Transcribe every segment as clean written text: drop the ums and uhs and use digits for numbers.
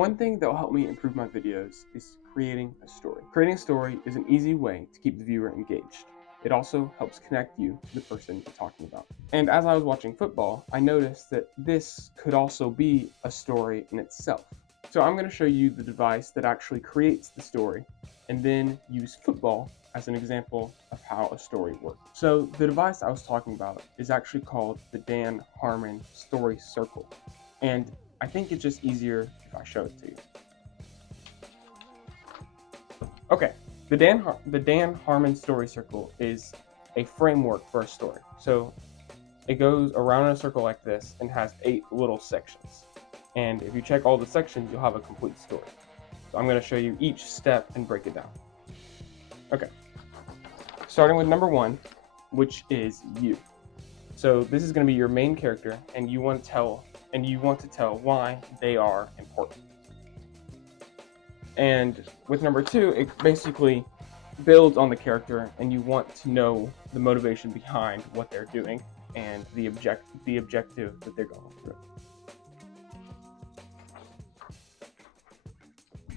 One thing that will help me improve my videos is creating a story. Creating a story is an easy way to keep the viewer engaged. It also helps connect you to the person you're talking about. And as I was watching football, I noticed that this could also be a story in itself. So I'm going to show you the device that actually creates the story and then use football as an example of how a story works. So the device I was talking about is actually called the Dan Harmon Story Circle. And I think it's just easier if I show it to you. Okay, the Dan Harmon Story Circle is a framework for a story. So it goes around in a circle like this and has 8 little sections. And if you check all the sections, you'll have a complete story. So I'm going to show you each step and break it down. Okay, starting with number 1, which is you. So this is going to be your main character, and you want to tell why they are important. And with number 2, it basically builds on the character, and you want to know the motivation behind what they're doing and the objective that they're going through.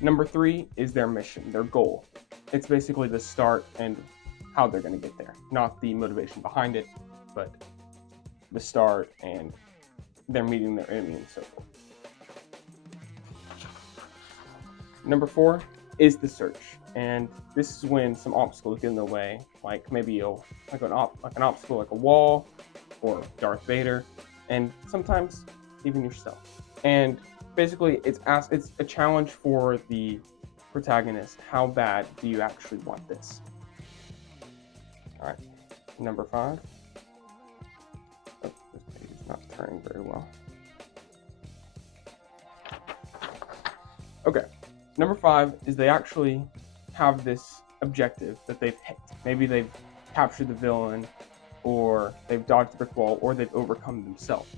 Number 3 is their mission, their goal. It's basically the start and how they're going to get there, not the motivation behind it, but the start and they're meeting their enemy and so forth. Number 4 is the search, and this is when some obstacles get in the way, like maybe an obstacle like a wall or Darth Vader, and sometimes even yourself. And basically, it's a challenge for the protagonist. How bad do you actually want this? All right, number 5. Oh, this page is not turning very well. Okay, number 5 is they actually have this objective that they've hit. Maybe they've captured the villain, or they've dodged the brick wall, or they've overcome themselves.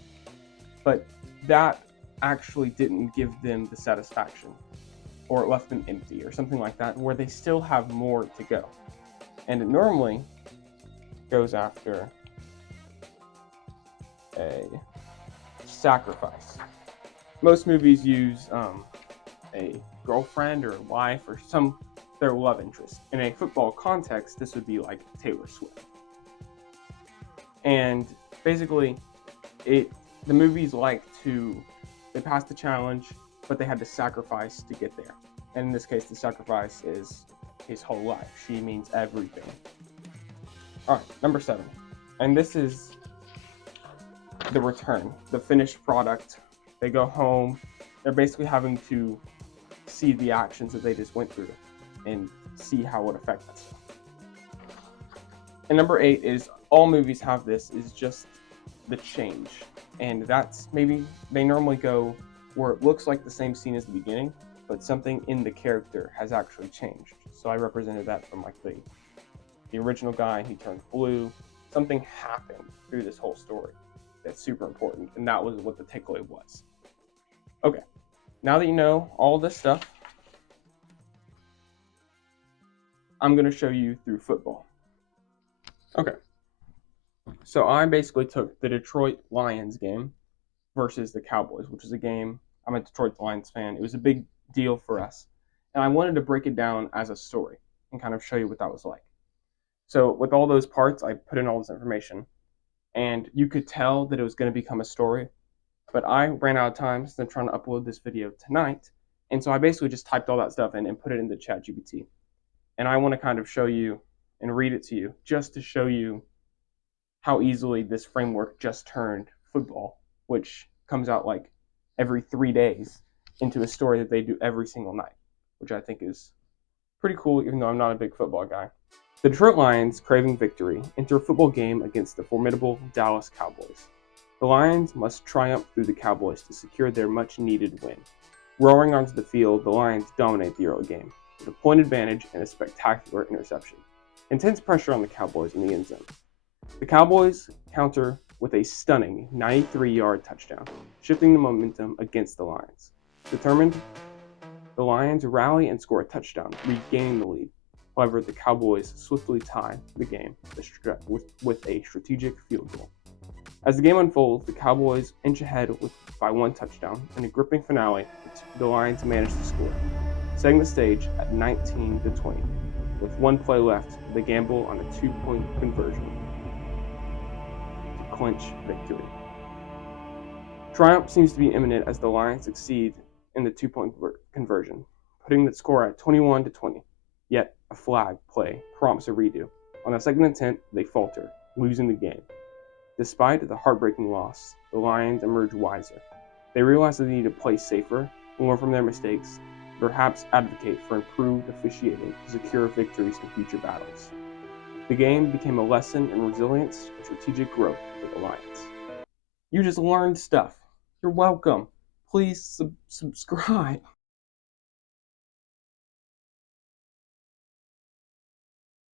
But that actually didn't give them the satisfaction, or it left them empty, or something like that, where they still have more to go. And it normally goes after a sacrifice. Most movies use a girlfriend or wife or their love interest. In a football context, this would be like Taylor Swift. And basically, the movies they passed the challenge, but they had to sacrifice to get there. And in this case, the sacrifice is his whole life. She means everything. All right, number 7. And this is the return, the finished product. They go home. They're basically having to see the actions that they just went through and see how it affects us. And number 8 is all movies have this, is just the change. And that's maybe they normally go where it looks like the same scene as the beginning, but something in the character has actually changed. So I represented that from like the original guy, he turned blue. Something happened through this whole story that's super important, and that was what the takeaway was. Okay, now that you know all this stuff, I'm going to show you through football. Okay, so I basically took the Detroit Lions game versus the Cowboys, which is a game, I'm a Detroit Lions fan. It was a big deal for us, and I wanted to break it down as a story and kind of show you what that was like. So with all those parts, I put in all this information, and you could tell that it was going to become a story, but I ran out of time since I'm trying to upload this video tonight, and so I basically just typed all that stuff in and put it into ChatGPT. And I want to kind of show you and read it to you just to show you how easily this framework just turned football, which comes out like every 3 days, into a story that they do every single night, which I think is pretty cool, even though I'm not a big football guy. The Detroit Lions, craving victory, enter a football game against the formidable Dallas Cowboys. The Lions must triumph through the Cowboys to secure their much-needed win. Roaring onto the field, the Lions dominate the early game with a point advantage and a spectacular interception. Intense pressure on the Cowboys in the end zone. The Cowboys counter with a stunning 93-yard touchdown, shifting the momentum against the Lions. Determined, the Lions rally and score a touchdown, regaining the lead. However, the Cowboys swiftly tie the game with a strategic field goal. As the game unfolds, the Cowboys inch ahead by one touchdown. In a gripping finale, the Lions manage to score, setting the stage at 19-20. With one play left, they gamble on a 2-point conversion to clinch victory. Triumph seems to be imminent as the Lions succeed in the 2-point conversion, putting the score at 21-20. Yet, a flag play prompts a redo. On the second attempt, they falter, losing the game. Despite the heartbreaking loss, the Lions emerge wiser. They realize they need to play safer, learn from their mistakes, perhaps advocate for improved officiating to secure victories in future battles. The game became a lesson in resilience and strategic growth for the Lions. You just learned stuff. You're welcome. Please subscribe.